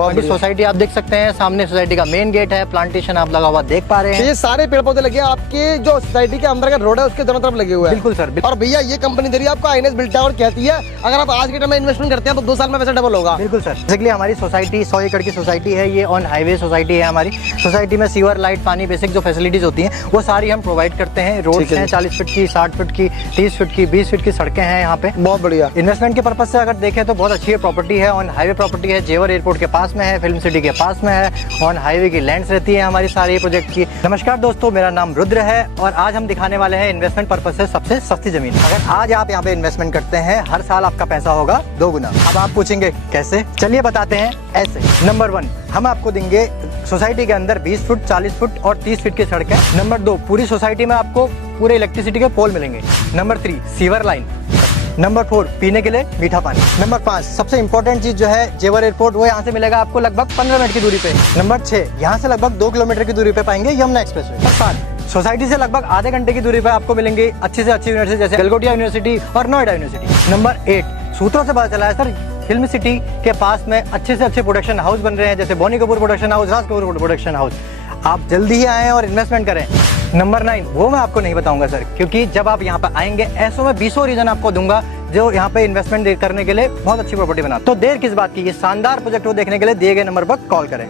बाकी सोसाइटी आप देख सकते हैं, सामने सोसाइटी का मेन गेट है, प्लांटेशन आप लगा हुआ देख पा रहे हैं। ये सारे पेड़ पौधे लगे हैं आपके जो सोसाइटी के अंदर का रोड है उसके दोनों तरफ लगे हुए हैं। बिल्कुल सर। और भैया ये कंपनी दे रही है आपको आईएनएस बिल्ड टावर कहती है, अगर आप आज के टाइम में इन्वेस्टमेंट करते हैं तो 2 साल में पैसा डबल होगा। बिल्कुल सर। बेसिकली हमारी सोसाइटी 100 एकड़ की सोसाइटी है, ये ऑन हाईवे सोसाइटी है। हमारी सोसाइटी में सीवर, लाइट, पानी, बेसिक जो फैसिलिटीज होती हैं वो सारी हम प्रोवाइड करते हैं। रोड हैं 40 फीट की, 60 फीट की, 30 फीट की, 20 फीट की सड़कें हैं यहाँ पे। बहुत बढ़िया। इन्वेस्टमेंट के पर्पज से अगर देखें तो बहुत अच्छी प्रॉपर्टी है, ऑन हाईवे प्रॉपर्टी है, जेवर एयरपोर्ट के पास में है, फिल्म सिटी के पास में है, ऑन हाईवे की लैंड्स रहती है हमारी सारी प्रोजेक्ट की। नमस्कार दोस्तों, मेरा नाम रुद्र है और आज हम दिखाने वाले हैं इन्वेस्टमेंट पर्पज से सबसे सस्ती जमीन। अगर आज आप यहाँ पे इन्वेस्टमेंट करते हैं, हर साल आपका पैसा होगा 2 गुना। अब आप पूछेंगे कैसे? चलिए बताते हैं। ऐसे नंबर 1, हम आपको देंगे सोसाइटी के अंदर 20 फुट, 40 फुट और 30 फीट की सड़कें। नंबर 2, पूरी सोसाइटी में आपको पूरे इलेक्ट्रिसिटी के पोल मिलेंगे। Number 3, sewer line. नंबर 4, पीने के लिए मीठा पानी। नंबर 5, सबसे इंपॉर्टेंट चीज जो है जेवर एयरपोर्ट, वो यहाँ से मिलेगा आपको लगभग 15 मिनट की दूरी पे। नंबर 6, यहाँ से लगभग 2 किलोमीटर की दूरी पे पाएंगे यमुना एक्सप्रेसवे। नंबर 7, सोसाइटी से लगभग आधे घंटे की दूरी पे आपको मिलेंगे अच्छी से अच्छी यूनिवर्सिटी जैसे गलगोटिया यूनिवर्सिटी और नोएडा यूनिवर्सिटी। नंबर 8, सूत्रों से पता चला है सर, फिल्म सिटी के पास में अच्छे से अच्छे प्रोडक्शन हाउस बन रहे हैं, जैसे Boney Kapoor production house, Raj Kapoor production house. आप जल्दी ही आएं और इन्वेस्टमेंट करें। नंबर 9, वो मैं आपको नहीं बताऊंगा सर, क्योंकि जब आप यहाँ पे आएंगे ऐसो में 20 रीजन आपको दूंगा जो यहाँ पे इन्वेस्टमेंट करने के लिए बहुत अच्छी प्रॉपर्टी बना। तो देर किस बात की, ये शानदार प्रोजेक्ट को देखने के लिए दिए गए नंबर पर कॉल करें।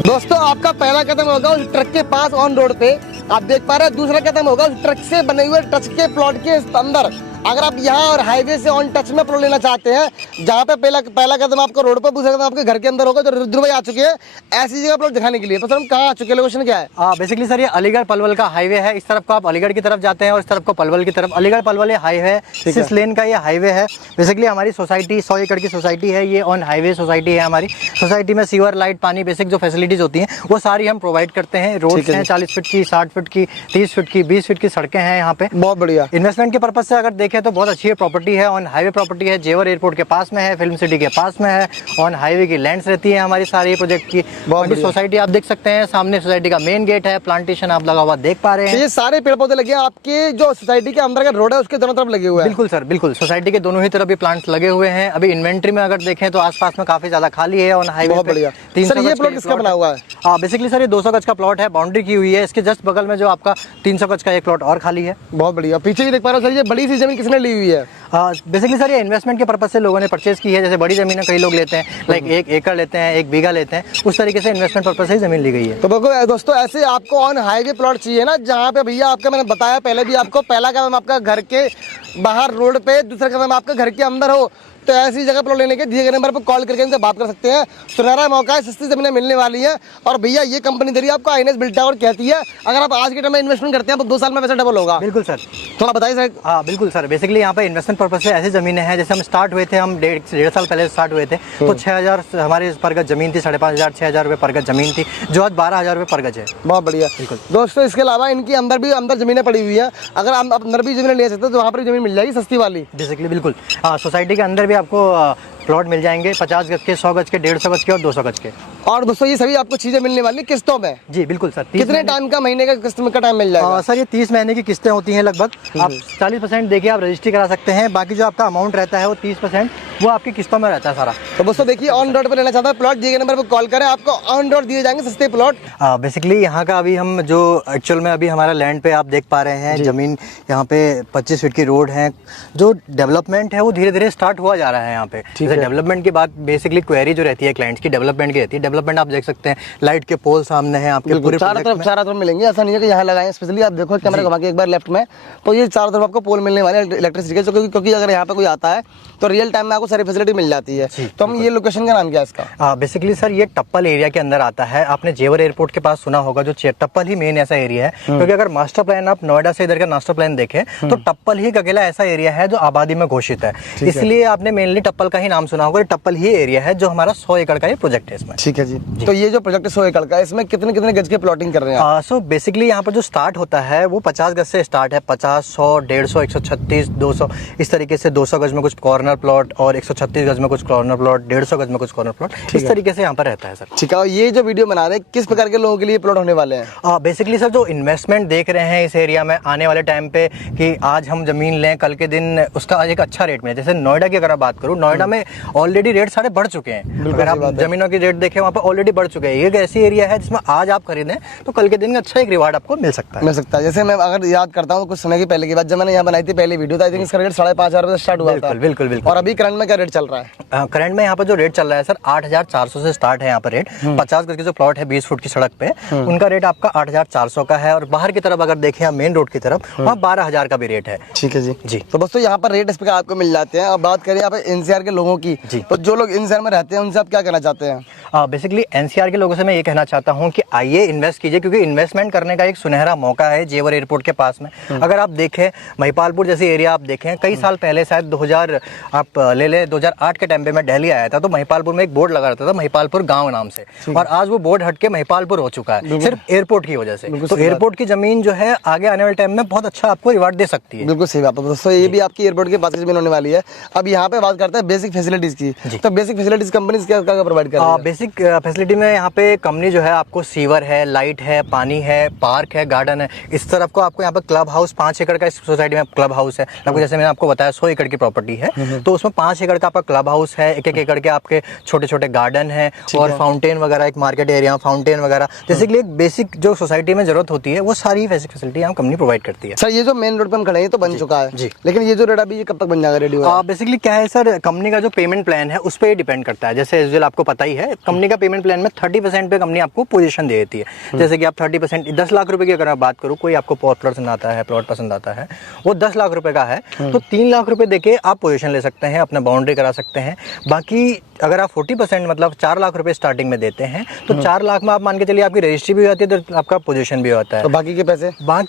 दोस्तों, आपका पहला कदम होगा उस ट्रक के पास ऑन रोड पे, आप देख पा रहे हैं। दूसरा कदम होगा उस ट्रक से बने हुए ट्रक के प्लॉट के अंदर। अगर आप यहाँ और हाईवे से ऑन टच में प्लॉट लेना चाहते हैं, जहाँ पे पहला कदम आपको रोड पे, दूसरा कदम आपके घर के अंदर होगा, तो रुद्र भाई आ चुके हैं ऐसी जगह प्लॉट दिखाने के लिए। तो सर हम कहाँ आ चुके हैं, लोकेशन क्या है? बेसिकली सर ये अलीगढ़ पलवल का हाईवे है। इस तरफ को आप अलीगढ़ की तरफ जाते हैं और इस तरफ को पलवल की तरफ। अलीगढ़ पलवल ये हाईवे है, 6 लेन का ये हाईवे है। बेसिकली हमारी सोसाइटी 100 एकड़ की सोसाइटी है, ये ऑन हाईवे सोसाइटी है। हमारी सोसाइटी में सीवर, लाइट, पानी, बेसिक जो फैसिलिटीज होती हैं वो सारी हम प्रोवाइड करते हैं। रोड हैं 40 फीट की, 60 फीट की, 30 फीट की, 20 फीट की सड़कें हैं यहाँ पे। बहुत बढ़िया। इन्वेस्टमेंट के पर्पज से अगर देखें तो बहुत अच्छी प्रॉपर्टी है, ऑन हाईवे प्रॉपर्टी है, जेवर एयरपोर्ट के पास में है, फिल्म सिटी के पास में है, ऑन हाईवे की लैंड्स रहती है हमारी सारी प्रोजेक्ट की। बाकी सोसाइटी आप देख सकते हैं, सामने सोसाइटी का मेन गेट है, प्लांटेशन आप लगा हुआ देख पा रहे हैं। ये सारे पेड़ पौधे लगे हैं आपके जो सोसाइटी के अंदर का रोड है उसके दोनों तरफ लगे हुए हैं। बिल्कुल सर, बिल्कुल। सोसाइटी के दोनों ही तरफ भी प्लांट्स लगे हुए हैं। अभी इन्वेंट्री में अगर देखें तो आसपास में काफी ज्यादा खाली है ऑन हाईवे। बहुत बढ़िया। सर ये प्लॉट किसका बना हुआ है? बेसिकली सर ये 200 गज का प्लॉट है, बाउंड्री की हुई है। इसके जस्ट बगल में जो आपका 300 गज का एक प्लॉट और खाली है। बहुत बढ़िया। पीछे भी देख पा रहे हो सर, ये बड़ी सी जमीन किसने ली हुई है? बेसिकली सर ये इन्वेस्टमेंट के पर्पज से लोगों ने परचेज की है। जैसे बड़ी जमीनें कई लोग लेते हैं, लाइक 1 एकड़ लेते हैं, 1 बीघा लेते हैं, उस तरीके से इन्वेस्टमेंट पर्पज से ही जमीन ली गई है। तो देखो दोस्तों, ऐसे आपको ऑन हाईवे प्लॉट चाहिए ना, जहाँ पे भैया आपका मैंने बताया पहले भी आपको, पहला कदम आपका घर के बाहर रोड पे, दूसरा कदम आपका घर के अंदर हो, तो ऐसी जगह प्लॉट लेने के दिए गए नंबर पर कॉल करके इनसे बात कर सकते हैं। सुनहरा मौका है, सस्ती जमीनें मिलने वाली हैं। और भैया ये कंपनी दे रही है आपको आईएनएस बिल्ड टावर कहती है, अगर आप आज के टाइम में इन्वेस्टमेंट करते हैं तो 2 साल में पैसा डबल होगा। बिल्कुल सर। थोड़ा बताइए सर। हाँ बिल्कुल सर। बेसिकली यहाँ पे इन्वेस्टमेंट पर्पज से ऐसी जमीनें हैं, जैसे हम स्टार्ट हुए थे, हम 1.5 साल पहले स्टार्ट हुए थे, तो 6000 हमारे पर गज जमीन थी, 5500 6000 रुपये पर गज जमीन थी, जो आज 12000 रुपये पर गज है। बहुत बढ़िया। बिल्कुल दोस्तों, इसके अलावा इनकी अंदर जमीनें पड़ी हुई है, अगर आप अंदर भी जमीन ले सकते हो तो वहाँ पर जमीन मिल जाएगी सस्ती वाली। बेसिकली बिल्कुल। सोसाइटी के अंदर भी आपको प्लॉट मिल जाएंगे 50 गज के, 100 गज के, 150 गज के और 200 गज के। और दोस्तों ये सभी आपको चीजें मिलने वाली किस्तों में? जी बिल्कुल सर। कितने टाइम का, महीने का किस्त का टाइम मिल जाएगा? सर ये 30 महीने की किस्तें होती हैं लगभग। आप 40% देखिए आप रजिस्ट्री करा सकते हैं, बाकी जो आपका अमाउंट रहता है वो 30% वो आपकी किस्तों में रहता है सारा। तो दोस्तों देखिए, ऑन रोड पर लेना चाहता है प्लॉट, दिए गए नंबर पर कॉल करें, आपको ऑन रोड दिए जाएंगे सस्ते प्लॉट। बेसिकली यहाँ का अभी हम जो एक्चुअल में अभी हमारा लैंड पे आप देख पा रहे हैं, जमीन यहाँ पे 25 फीट की रोड है। जो डेवलपमेंट है वो धीरे धीरे स्टार्ट हुआ जा रहा है यहाँ पे। डेवलपमेंट की बात, बेसिकली क्वेरी जो रहती है क्लाइंट्स की डेवलपमेंट की रहती है। डेवलपमेंट आप देख सकते हैं, लाइट के पोल सामने हैं आपके पूरे चारों तरफ मिलेंगे। ऐसा नहीं है कि यहाँ लगाए स्पेशली, आप देखो कैमरा घुमा के एक बार लेफ्ट में, तो ये चारों तरफ आपको पोल मिलने वाले हैं इलेक्ट्रिसिटी के, क्योंकि अगर यहाँ पे कोई आता है तो रियल टाइम में आपको सारी फैसिलिटी मिल जाती है। तो हम ये लोकेशन का नाम क्या है इसका? बेसिकली सर ये टप्पल एरिया के अंदर आता है। आपने जेवर एयरपोर्ट के पास सुना होगा, जो टप्पल ही मेन ऐसा एरिया है, क्योंकि अगर मास्टर प्लान आप नोएडा से इधर का मास्टर प्लान देखें तो टप्पल ही अकेला ऐसा एरिया है जो आबादी में घोषित है। इसलिए आपने मेनली टप्पल का ही नाम सुना होगा। टप्पल ही एरिया है जो हमारा 100 एकड़ का ये प्रोजेक्ट है इसमें। ठीक है। है जी। तो ये जो प्रोजेक्ट है 100 एकड़ का, इसमें कितने कितने गज के प्लॉटिंग कर रहे हैं आप? सो बेसिकली यहाँ पर जो स्टार्ट होता है वो 50 गज से स्टार्ट है। 50, 100, 150, 136, 200 इस तरीके से 200 गज में कुछ कॉर्नर प्लॉट और 136 गज में कुछ कॉर्नर प्लॉट, 150 गज में कुछ कॉर्नर प्लॉट, इस तरीके से यहाँ पर रहता है सर। ठीक है। और ये जो वीडियो बना रहे हैं किस प्रकार के लोगों के लिए प्लॉट होने वाले हैं? बेसिकली सर जो इन्वेस्टमेंट देख रहे हैं इस एरिया में आने वाले टाइम पे कि आज हम जमीन लें कल के दिन उसका एक अच्छा रेट मिले। जैसे नोएडा की अगर आप बात करूँ, नोएडा में ऑलरेडी रेट सारे बढ़ चुके हैं। अगर आप जमीनों की रेट देखें वहाँ पर ऑलरेडी बढ़ चुके हैं। ये एक ऐसी एरिया है जिसमें आज आप खरीदें तो कल के दिन अच्छा एक रिवार्ड आपको मिल सकता है। जैसे मैं अगर याद करता हूँ कुछ समय की पहले की बात, जब मैंने यहाँ बनाई थी पहली वीडियो, तो आई थिंक इसका रेट 5,500 रुपए से स्टार्ट हुआ था। बिल्कुल बिल्कुल। और अभी करंट में क्या रेट चल रहा है? करंट में यहाँ पर जो रेट चल रहा है सर 8,400 से स्टार्ट है यहाँ पर रेट। 50 गज के जो प्लॉट है 20 फुट की सड़क पे, उनका रेट आपका 8,400 का है। और बाहर की तरफ अगर देखें आप मेन रोड की तरफ, वहाँ 12,000 का भी रेट है। ठीक है जी। जी तो दोस्तों यहाँ पर रेट इस प्रकार आपको मिल जाते हैं। अब बात करें यहाँ पे एनसीआर के लोगों की, तो जो लोग एनसीआर में रहते हैं उनसे आप क्या कहना चाहते हैं? बेसिकली एनसीआर के लोगों से मैं ये कहना चाहता हूँ कि आइए इन्वेस्ट कीजिए, क्योंकि इन्वेस्टमेंट करने का एक सुनहरा मौका है जेवर एयरपोर्ट के पास में। अगर आप देखें महिपालपुर जैसे एरिया आप देखें, कई साल पहले शायद 2000 आप ले लें 2008 के टाइम पे मैं दिल्ली आया था तो महिपालपुर में एक बोर्ड लगा रहता था महिपालपुर गांव नाम से, और आज वो बोर्ड हट के महिपालपुर हो चुका है सिर्फ एयरपोर्ट की वजह से। तो एयरपोर्ट की जमीन जो है आगे आने वाले टाइम में बहुत अच्छा आपको रिवार्ड दे सकती है। बिल्कुल सही बात है दोस्तों, ये भी आपकी एयरपोर्ट के पास जमीन होने वाली है। अब यहाँ पे बात करते हैं बेसिक फैसिलिटीज की। तो बेसिक फैसिलिटीज कंपनी क्या प्रोवाइड कर रही है? बेसिक फैसिलिटी में यहाँ पे कंपनी जो है आपको सीवर है, लाइट है, पानी है, पार्क है, गार्डन है। इस तरफ को आपको यहाँ पे क्लब हाउस 5 एकड़ का इस सोसाइटी में क्लब हाउस है। आपको जैसे मैंने आपको बताया 100 एकड़ की प्रॉपर्टी है, तो उसमें 5 एकड़ का आपका क्लब हाउस है, 1-1 एकड़ के आपके छोटे छोटे गार्डन है और फाउंटेन वगैरह, एक मार्केट एरिया फाउंटेन वगैरह, जैसे कि एक बेसिक जो सोसाइटी में जरूरत होती है वो सारी फैसिलिटी हम कंपनी प्रोवाइड करती है। सर ये जो मेन रोड पे हम खड़े हैं तो बन चुका है जी, लेकिन ये जो रेट अभी ये कब तक बन जाएगा रेडी? बेसिकली क्या है सर, कंपनी का जो पेमेंट प्लान है उस पर डिपेंड करता है। जैसे एज वेल आपको पता ही है कंपनी का पेमेंट प्लान में 30% पे कंपनी आपको पोजीशन दे देती है। जैसे कि आप 30% 10 लाख रुपए की अगर आप बात करूँ, कोई आपको प्लॉट पसंद आता है वो 10 लाख रुपए का है, तो 3 लाख रुपए देके आप पोजीशन ले सकते हैं, अपना बाउंड्री करा सकते हैं। बाकी अगर आप 40% मतलब 4 लाख रुपए स्टार्टिंग में देते हैं तो 4 लाख में आप मान के चलिए आपकी रजिस्ट्री भी होती है तो आपका पोजीशन भी होता है। तो बाकी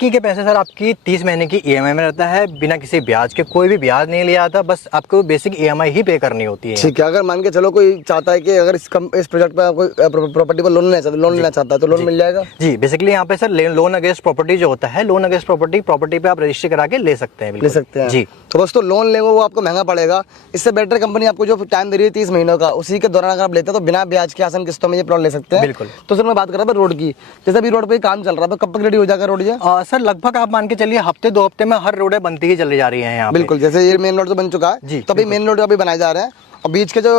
के पैसे सर आपकी 30 महीने की EMI में रहता है, बिना किसी ब्याज के, कोई भी ब्याज नहीं लिया जाता, बस आपको बेसिक EMI ही पे करनी होती है। ठीक है। अगर मान के चलो कोई चाहता है कि अगर इस प्रोजेक्ट पे कोई प्रॉपर्टी पर लोन लेना चाहता है तो लोन मिल जाएगा? जी बेसिकली यहाँ पे सर लोन अगेंस्ट प्रॉपर्टी जो होता है, लोन अगेंस्ट प्रॉपर्टी पे आप रजिस्ट्री करा के ले सकते हैं। ले सकते हैं जी। तो दोस्तों लोन लेंगे वो आपको महंगा पड़ेगा, इससे बेटर कंपनी आपको जो टाइम दे रही है 30 महीनों का, उसी के दौरान अगर आप लेते हैं तो बिना ब्याज के आसान किस्तों में ये प्लॉट ले सकते हैं। बिल्कुल। तो सर मैं बात कर रहा था रोड की, जैसे अभी रोड पे काम चल रहा है तो कब तक रेडी हो जाएगा रोड? ये सर लगभग आप मान के चलिए हफ्ते 2 हफ्ते में हर रोडें बनती ही चली जा रही है यहाँ। बिल्कुल। जैसे ये मेन रोड तो बन चुका है जी, तो अभी मेन रोड अभी बनाए जा रहे हैं और बीच के जो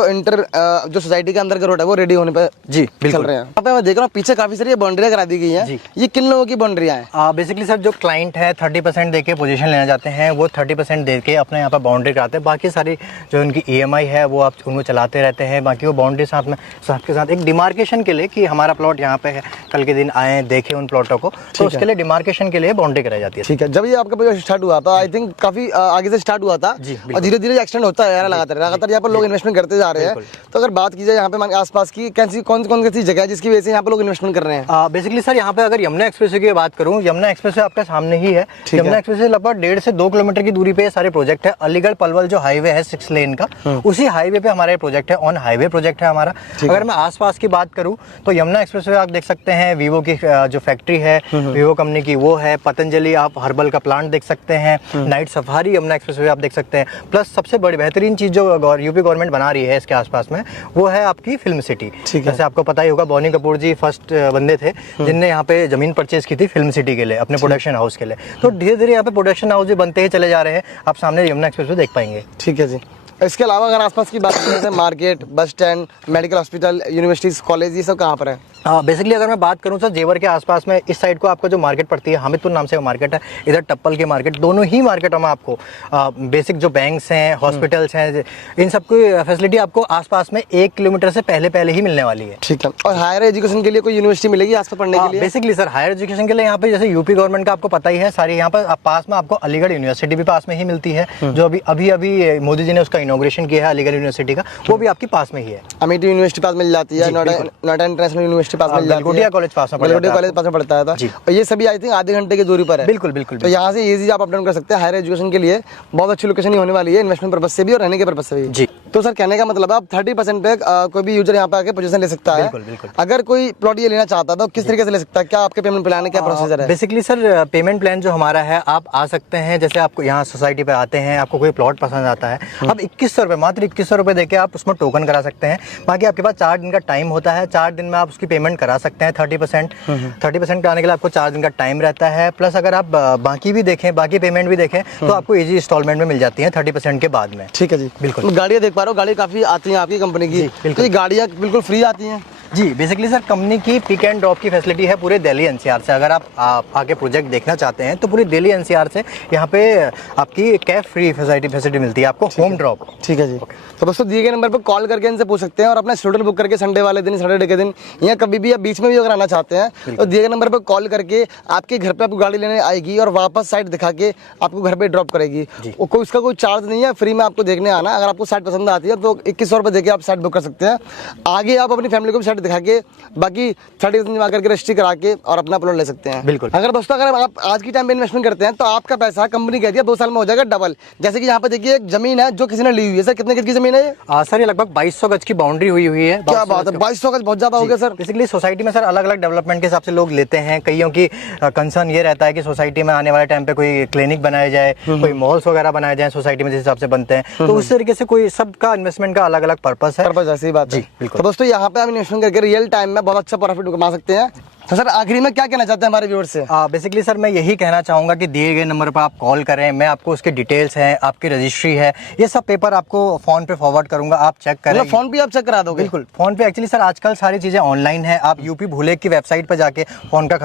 जो सोसाइटी के अंदर का रोड है वो रेडी होने पे जी चल रहे हैं। अब मैं देख रहा हूँ पीछे काफी सारी बाउंड्रियां करा दी गई हैं। ये किन लोगों की बाउंड्रियां हैं? बेसिकली सर जो क्लाइंट है 30% देके पोजीशन लेना चाहते हैं वो 30% देके अपने यहाँ पर बाउंड्री कराते हैं। बाकी सारी जो उनकी EMI है वो आप उनको चलाते रहते हैं। बाकी वो बाउंड्री साथ के साथ एक डिमार्केशन के लिए कि हमारा प्लॉट यहाँ पे है, कल के दिन आए देखें उन प्लॉटों को, तो उसके लिए डिमार्केशन के लिए बाउंड्री कराई जाती है। ठीक है। जब ये आपका प्रोजेक्ट स्टार्ट हुआ था आई थिंक काफी आगे से स्टार्ट हुआ था और धीरे धीरे एक्सटेंड होता है लगातार यहाँ पर लोग इन्वेस्टमेंट करते जा रहे हैं। तो अगर बात की जाए यहाँ पे आसपास की कौन सी जगह है जिसकी वजह से यहाँ पे लोग इन्वेस्टमेंट कर रहे हैं? बेसिकली सर यहाँ पे अगर यमुना एक्सप्रेसवे की बात करूँ, यमुना एक्सप्रेसवे आपके सामने ही है। यमुना एक्सप्रेसवे लगभग 1.5 से 2 किलोमीटर की दूरी पे सारे प्रोजेक्ट है। अलीगढ़ पलवल जो हाईवे है 6 लेन का, उसी हाईवे पे हमारा प्रोजेक्ट है, ऑन हाईवे प्रोजेक्ट है हमारा। अगर मैं आसपास की बात करूँ तो यमुना एक्सप्रेसवे आप देख सकते हैं, वीवो की जो फैक्ट्री है वीवो कंपनी की वो है, पतंजलि आप हर्बल का प्लांट देख सकते हैं, नाइट सफारी यमुना एक्सप्रेसवे आप देख सकते हैं। प्लस सबसे बड़ी बेहतरीन चीज जो यूपी गवर्नमेंट बना रही है इसके आसपास में वो है आपकी फिल्म सिटी। जैसे आपको पता ही होगा बॉनी कपूर जी फर्स्ट बंदे थे जिनने यहाँ पे जमीन परचेज की थी फिल्म सिटी के लिए, अपने प्रोडक्शन हाउस के लिए। तो धीरे धीरे यहाँ पे प्रोडक्शन हाउस भी बनते ही चले जा रहे हैं, आप सामने यमुना एक्सप्रेसवे देख पाएंगे। ठीक है जी। इसके अलावा अगर आसपास की बात करें जैसे market, bus stand, medical hospital, universities, college, ये सब कहाँ पर है? बेसिकली अगर मैं बात करूं सर जेवर के आसपास में इस साइड को आपका जो मार्केट पड़ती है हामिदपुर नाम से मार्केट है, इधर टप्पल की मार्केट, दोनों ही मार्केटों में आपको बेसिक जो बैंक्स हैं, हॉस्पिटल्स हैं, इन सब की फैसिलिटी आपको आसपास में 1 किलोमीटर से पहले ही मिलने वाली है। ठीक है। और हायर एजुकेशन के लिए कोई यूनिवर्सिटी मिलेगी आसपास पढ़ने के लिए? बेसिकली सर हायर एजुकेशन के लिए यहाँ पे जैसे यूपी गवर्नमेंट का आपको पता ही है सारी, यहाँ पर पास में आपको अलीगढ़ यूनिवर्सिटी भी पास में ही मिलती है, जो अभी मोदी जी ने उसका इनॉग्रेशन किया है अलीगढ़ यूनिवर्सिटी का, वो भी आपकी पास में ही है। अमेठी यूनिवर्सिटी पास मिल जाती है, नोएडा इंटरनेशनल यूनिवर्सिटी पास मिल जाती है, कॉलेज पास में पड़ता है। और ये सभी आई थिंक आधे घंटे की दूरी पर है। बिल्कुल। तो यहाँ से इजी आप अप डाउन कर सकते हैं। हायर एजुकेशन के लिए बहुत अच्छी लोकेशन ही होने वाली है, इन्वेस्टमेंट पर्पस से भी और रहने के पर्पस से भी। जी। तो सर कहने का मतलब है आप 30% पे कोई भी यूजर यहाँ पे आके पोजीशन ले सकता है। बिल्कुल बिल्कुल। अगर कोई प्लॉट ये लेना चाहता है तो किस तरीके से ले सकता है, क्या आपके पेमेंट प्लान है, क्या प्रोसीजर है? बेसिकली सर पेमेंट प्लान जो हमारा है, आप आ सकते हैं, जैसे आपको यहाँ सोसाइटी पे आते हैं, आपको कोई प्लॉट पसंद आता है, आप 2100 रुपये, मात्र 2100 रुपये देके आप उसमें टोकन करा सकते हैं। बाकी आपके पास 4 दिन का टाइम होता है, 4 दिन में आप उसकी पेमेंट करा सकते हैं 30%। 30% कराने के लिए आपको 4 दिन का टाइम रहता है। प्लस अगर आप बाकी भी देखें, बाकी पेमेंट भी देखें, तो आपको ईजी इंस्टॉलमेंट में मिल जाती है 30% के बाद में। ठीक है जी, बिल्कुल। मैं गाड़ियाँ देख पा रहा हूँ, गाड़ी काफ़ी आती है आपकी कंपनी की, तो ये गाड़ियाँ बिल्कुल फ्री आती हैं? जी, बेसिकली सर कंपनी की पिक एंड ड्रॉप की फैसिलिटी है पूरे दिल्ली एनसीआर से। अगर आप आगे प्रोजेक्ट देखना चाहते हैं तो पूरी दिल्ली एनसीआर से यहाँ पे आपकी कैब फ्री फैसिलिटी मिलती है आपको, होम ड्रॉप। ठीक है जी। तो दोस्तों दिए गए नंबर पर कॉल करके इनसे पूछ सकते हैं और अपना शेड्यूल बुक करके संडे वाले दिन, सैटरडे के दिन या कभी भी या बीच में भी अगर आना चाहते हैं तो दिए गए नंबर पर कॉल करके आपके घर पे आपको गाड़ी लेने आएगी और वापस साइट दिखा के आपको घर पे ड्रॉप करेगी। कोई उसका कोई चार्ज नहीं है, फ्री में आपको देखने आना। अगर आपको साइट पसंद आती है तो 2100 रुपये देके आप साइट बुक कर सकते हैं। आगे आप अपनी फैमिली को भी साइट दिखा के बाकी 30% जमा करके रजिस्ट्री करा के और अपना प्लॉट ले सकते हैं। बिल्कुल। अगर दोस्तों अगर आप आज की टाइम पे इन्वेस्टमेंट करते हैं तो आपका पैसा कंपनी कहती है 2 साल में हो जाएगा डबल। जैसे कि यहाँ पे देखिए एक जमीन है जो किसी ने ली हुई है। सर कितने गज की जमीन है ये? सर ये लगभग 2200 गज की बाउंड्री हुई है। क्या बात है, 2200 गज बहुत ज्यादा हो गया सर। बेसिकली सोसाइटी में सर अलग अलग डेवलपमेंट के हिसाब से लोग लेते हैं। कईयों की कंसर्न ये रहता है कि सोसाइटी में आने वाले टाइम पे कोई क्लिनिक बनाया जाए, कोई मॉल्स वगैरह बनाए जाए सोसाइटी में, जिस हिसाब से बनते हैं। तो उस तरीके से कोई सबका इन्वेस्टमेंट का अलग अलग पर्पस है। पर्पस ऐसी बात है। बिल्कुल। तो दोस्तों यहाँ पे हम इन्वेस्टमेंट करके रियल टाइम में बहुत अच्छा प्रॉफिट कमा सकते हैं। तो सर आखिरी में क्या कहना चाहते हैं हमारे व्यूअर्स से? बेसिकली सर मैं यही कहना चाहूँगा कि दिए गए नंबर पर आप कॉल करें। मैं आपको उसके डिटेल्स हैं, आपकी रजिस्ट्री है, ये सब पेपर आपको फोन पे फॉरवर्ड करूंगा, आप चेक करें। फोन पे आप चेक करा दोगे? बिल्कुल, फोन पे। एक्चुअली सर आजकल सारी चीज़ें ऑनलाइन है। आप यूपी भूले की वेबसाइट पर जाके फोन से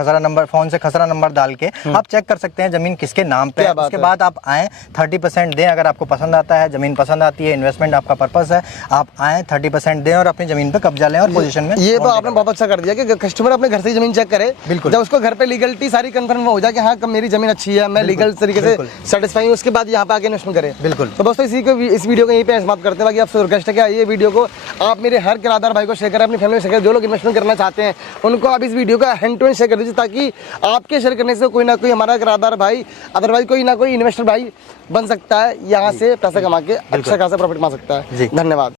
खसरा नंबर डाल के आप चेक कर सकते हैं जमीन किसके नाम पे है। उसके बाद आप आएँ, 30% दें। अगर आपको पसंद आता है, जमीन पसंद आती है, इन्वेस्टमेंट आपका पर्पस है, आप आएँ, 30% दें और अपनी जमीन पे कब्जा लें और पोजीशन में। ये तो आपने बहुत अच्छा कर दिया कि कस्टमर अपने घर से जमीन चेक करे। बिल्कुल। जब उसको घर पे लीगलिटी सारी कंफर्म हो जाए कि हाँ कब मेरी जमीन अच्छी है, मैं लीगल तरीके से सेटिस्फाई हूँ, उसके बाद यहाँ पे आके इन्वेस्टमेंट करें। बिल्कुल। तो दोस्तों इस वीडियो को यहीं पे समाप्त करते हैं। बाकी आपसे रिक्वेस्ट है कि ये वीडियो को आप मेरे हर किराएदार भाई को शेयर करें, अपनी फैमिली में शेयर करें। जो लोग इन्वेस्टमेंट करना चाहते हैं उनको आप इस वीडियो का हैंड टू हैंड शेयर कर दीजिए, ताकि आपके शेयर करने से कोई ना कोई हमारा किराएदार भाई, अदरवाइज कोई ना कोई इन्वेस्टर भाई बन सकता है, यहाँ से पैसा कमा के अच्छा खासा प्रॉफिट कमा सकता है। धन्यवाद।